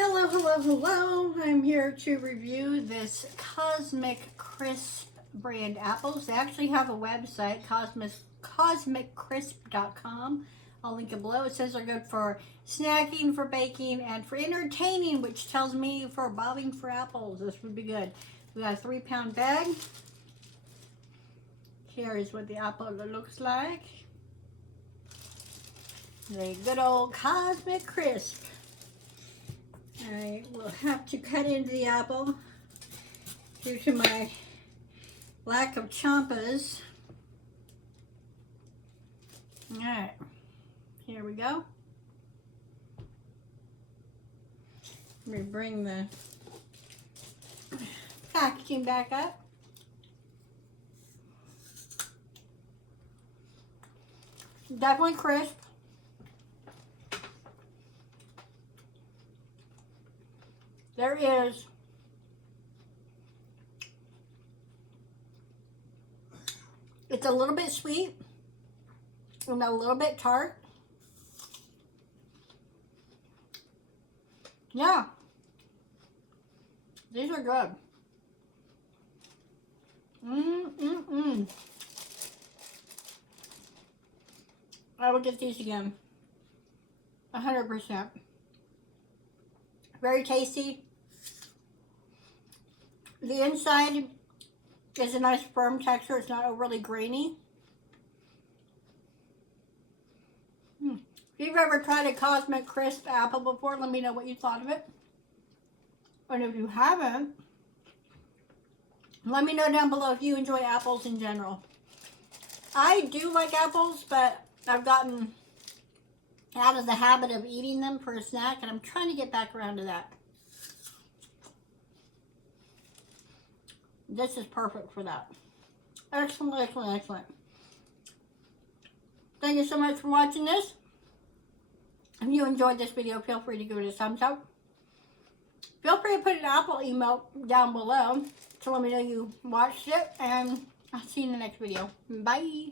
Hello, hello, hello. I'm here to review this Cosmic Crisp brand apples. They actually have a website, cosmiccrisp.com. I'll link it below. It says they're good for snacking, for baking, and for entertaining, which tells me for bobbing for apples. This would be good. We got a 3-pound bag. Here is what the apple looks like. The good old Cosmic Crisp. I will have to cut into the apple due to my lack of champas. Alright, here we go. Let me bring the packaging back up. Definitely crisp. There is it's a little bit sweet and a little bit tart. Yeah, these are good. I will get these again. 100%. Very tasty. The inside is a nice firm texture. It's not overly grainy. If you've ever tried a Cosmic Crisp apple before, let me know what you thought of it. And if you haven't, let me know down below if you enjoy apples in general. I do like apples, but I've gotten out of the habit of eating them for a snack, and I'm trying to get back around to that. This is perfect for that. Excellent, excellent, excellent. Thank you so much for watching this. If you enjoyed this video, feel free to give it a thumbs up. Feel free to put an Apple email down below to let me know you watched it, and I'll see you in the next video. Bye.